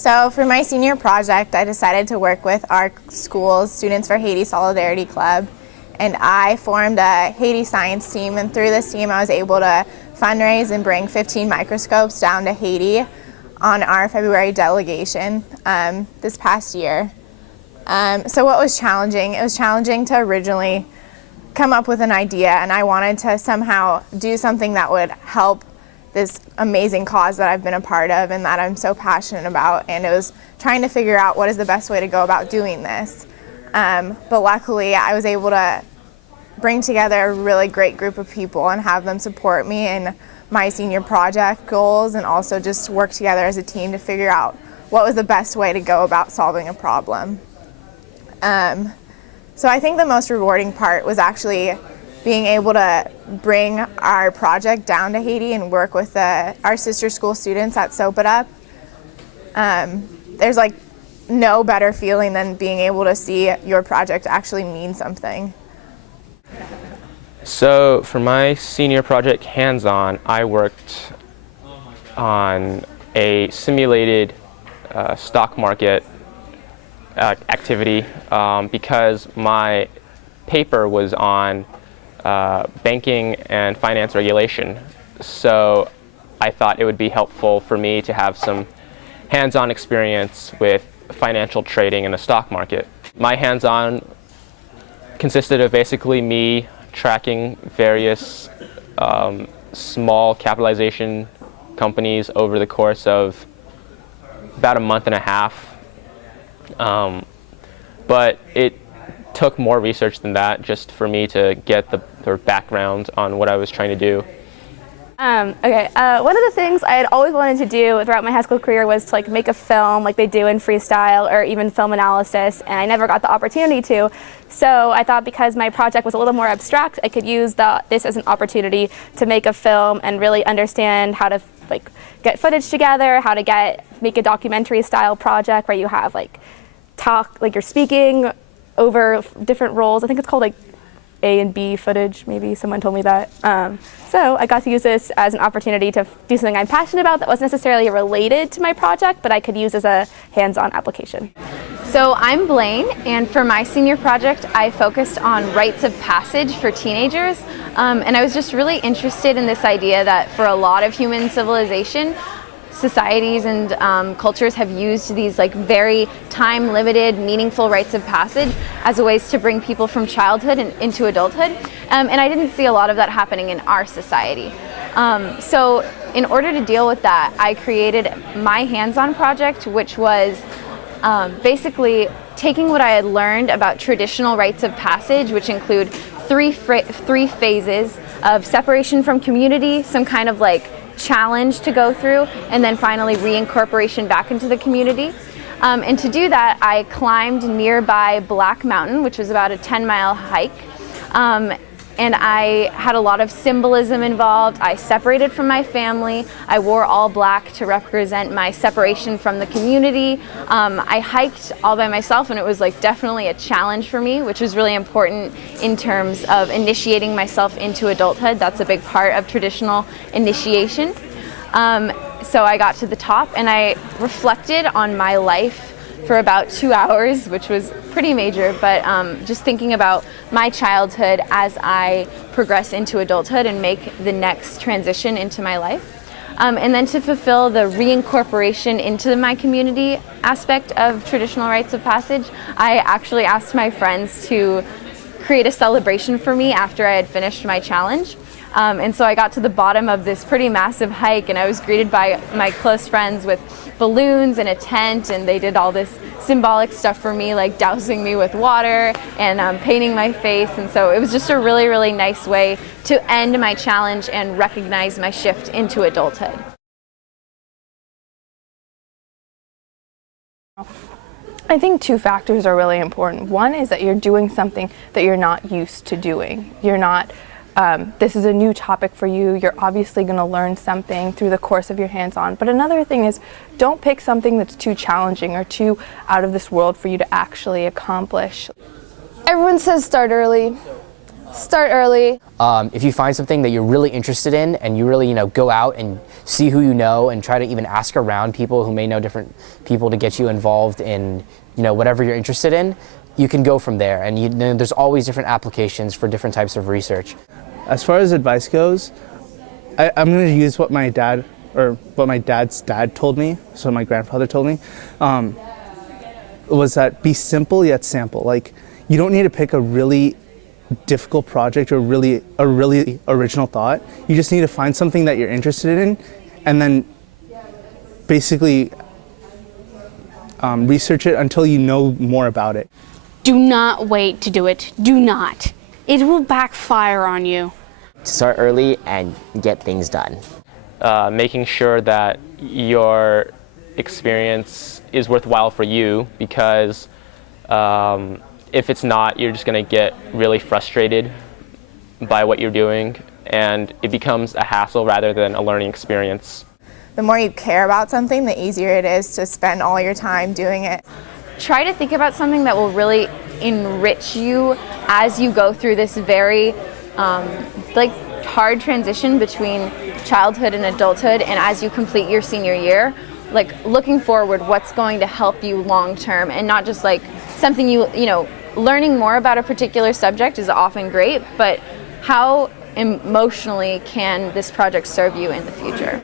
So for my senior project, I decided to work with our school's Students for Haiti Solidarity Club, and I formed a Haiti science team, and through this team I was able to fundraise and bring 15 microscopes down to Haiti on our February delegation this past year. So what was challenging? It was challenging to originally come up with an idea, and I wanted to somehow do something that would help this amazing cause that I've been a part of and that I'm so passionate about, and it was trying to figure out what is the best way to go about doing this. But luckily I was able to bring together a really great group of people and have them support me in my senior project goals, and also just work together as a team to figure out what was the best way to go about solving a problem. So I think the most rewarding part was actually being able to bring our project down to Haiti and work with our sister school students at Soap It Up. There's like no better feeling than being able to see your project actually mean something. So for my senior project hands-on, I worked on a simulated stock market activity because my paper was on banking and finance regulation. So I thought it would be helpful for me to have some hands-on experience with financial trading in the stock market. My hands-on consisted of basically me tracking various small capitalization companies over the course of about a month and a half. But it took more research than that just for me to get the background on what I was trying to do. One of the things I had always wanted to do throughout my high school career was to make a film like they do in freestyle or even film analysis, and I never got the opportunity to. So I thought because my project was a little more abstract, I could use this as an opportunity to make a film and really understand how to get footage together, how to make a documentary style project where you have you're speaking over different roles. I think it's called A and B footage, maybe someone told me that. So I got to use this as an opportunity to do something I'm passionate about that wasn't necessarily related to my project, but I could use as a hands-on application. So I'm Blaine, and for my senior project I focused on rites of passage for teenagers, and I was just really interested in this idea that for a lot of human civilization, societies and cultures have used these very time-limited, meaningful rites of passage as a ways to bring people from childhood and into adulthood. And I didn't see a lot of that happening in our society. So in order to deal with that, I created my hands-on project, which was basically taking what I had learned about traditional rites of passage, which include three phases of separation from community, some kind of challenge to go through, and then finally reincorporation back into the community. And to do that, I climbed nearby Black Mountain, which was about a 10-mile hike. And I had a lot of symbolism involved. I separated from my family. I wore all black to represent my separation from the community. I hiked all by myself, and it was definitely a challenge for me, which was really important in terms of initiating myself into adulthood. That's a big part of traditional initiation. So I got to the top and I reflected on my life for about 2 hours, which was pretty major, but just thinking about my childhood as I progress into adulthood and make the next transition into my life. And then to fulfill the reincorporation into my community aspect of traditional rites of passage, I actually asked my friends to create a celebration for me after I had finished my challenge. And so I got to the bottom of this pretty massive hike, and I was greeted by my close friends with balloons and a tent, and they did all this symbolic stuff for me, like dousing me with water and painting my face. And so it was just a really, really nice way to end my challenge and recognize my shift into adulthood. I think two factors are really important. One is that you're doing something that you're not used to doing. You're not this is a new topic for you. You're obviously going to learn something through the course of your hands-on. But another thing is, don't pick something that's too challenging or too out of this world for you to actually accomplish. Everyone says start early. Start early. If you find something that you're really interested in and you really, go out and see who you know and try to even ask around people who may know different people to get you involved in, whatever you're interested in, you can go from there. And there's always different applications for different types of research. As far as advice goes, I'm going to use what my dad's dad told me, so my grandfather told me, was that be simple yet sample. Like, you don't need to pick a really difficult project or a really original thought. You just need to find something that you're interested in and then basically research it until you know more about it. Do not wait to do it. Do not. It will backfire on you. Start early and get things done. Making sure that your experience is worthwhile for you, because if it's not, you're just going to get really frustrated by what you're doing, and it becomes a hassle rather than a learning experience. The more you care about something, the easier it is to spend all your time doing it. Try to think about something that will really enrich you as you go through this very hard transition between childhood and adulthood, and as you complete your senior year, looking forward, what's going to help you long term, and not just something learning more about a particular subject is often great, but how emotionally can this project serve you in the future?